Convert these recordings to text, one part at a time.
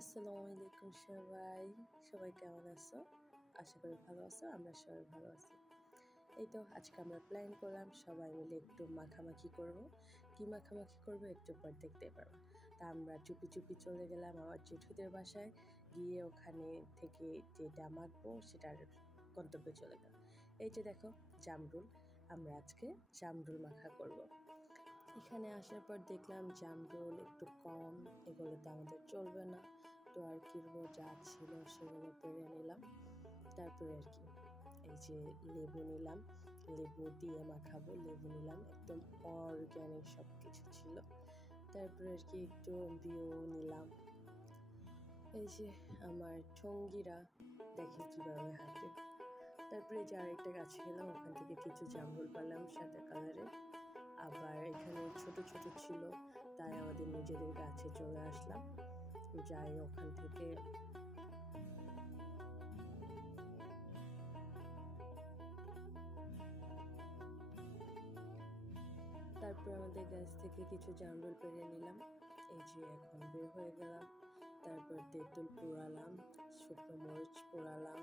আসসালামু আলাইকুম সবাই কেমন আছো? আশা করি ভালো আছো। আমরা সবাই ভালো আছি। এই তো আজকে আমরা প্ল্যান করলাম সবাই মিলে একটু মাখামাখি করব। কি মাখামাখি করব একটু পর দেখতেই পারবো। তা আমরা চুপি চুপি চলে গেলাম আমার জেঠুদের বাসায়, গিয়ে ওখানে থেকে যেটা মাখবো সেটার গন্তব্যে চলে গেলাম। এই যে দেখো জামরুল, আমরা আজকে জামরুল মাখা করব। এখানে আসার পর দেখলাম জামরুল একটু কম, এগুলো তো আমাদের চলবে না, তো আর কিনবো, যা ছিল সেগুলো পেরে নিলাম। তারপরে আর কি এই যে লেবু নিলাম, লেবু দিয়ে মাখাবো, লেবু নিলাম, একদম অর্গ্যানিক সব কিছু ছিল। তারপরে আর কি একটু বিও নিলাম। এই যে আমার সঙ্গীরা দেখে কীভাবে হাঁটে। তারপরে যে আরেকটা গাছে গেলাম, ওখান থেকে কিছু জামরুল পারলাম সাদা কালারের। আবার এখানে ছোট ছোট ছিল, তাই আমাদের নিজেদের গাছে চলে আসলাম, যাই ওখান থেকে তারপর আমাদের গাছ থেকে কিছু জামরুল পেরে নিলাম। এই যে এখন বের হয়ে গেলাম। তারপর তেঁতুল পোড়ালাম, শুকনো মরিচ পোড়ালাম।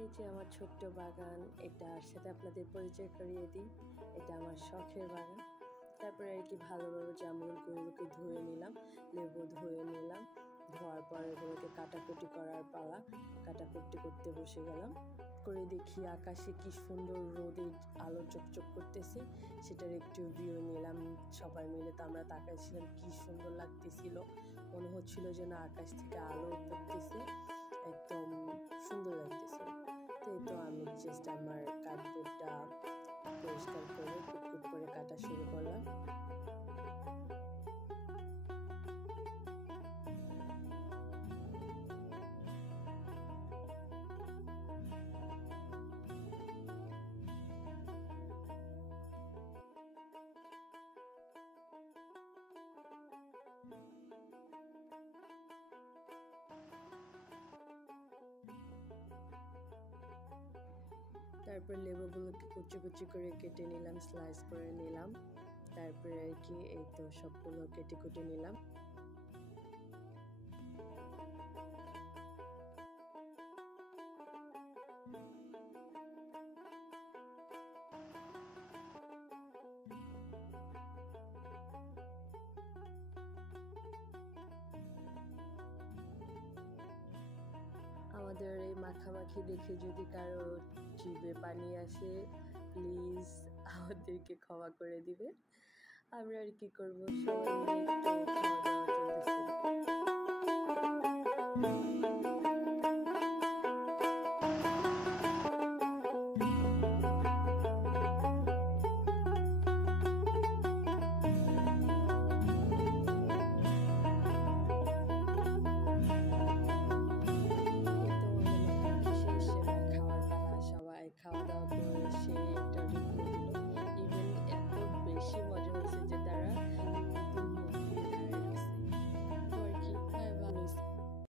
এই যে আমার ছোট্ট বাগান, এটার সাথে আপনাদের পরিচয় করিয়ে দিই, এটা আমার শখের বাগান। তারপরে আর কি ভালোভাবে জামরুলগুলোকে ধুয়ে নিলাম, লেবু ধুয়ে নিলাম, ধোয়ার পর এগুলোকে কাটাকুটি করার পালা। কাটাকুটি করতে বসে গেলাম, করে দেখি আকাশে কি সুন্দর রোদের আলো চকচক করতেছে, সেটার একটু ভিউ নিলাম সবাই মিলে। তো আমরা তাকাইছিলাম, কি সুন্দর লাগতেছিল, মনে হচ্ছিল যেন আকাশ থেকে আলো পড়তেছে, একদম সুন্দর লাগতেছে। তো আমি জাস্ট আমার কার্ডবোর্ডটা পরিষ্কার করে কুটকুট করে কাটা শুরু করলাম। তারপর লেবুগুলোকে কুচি কুচি করে কেটে নিলাম, স্লাইস করে নিলাম। তারপরে আর কি এই তো সবগুলো কেটে কুটে নিলাম। আমাদের এই মাখামাখি দেখে যদি কারো জিভে পানি আসে, প্লিজ আমাদেরকে ক্ষমা করে দিবে। আমরা আর কি করবো, সবাই মিলে একটু খাওয়া দাওয়া চলতেছে।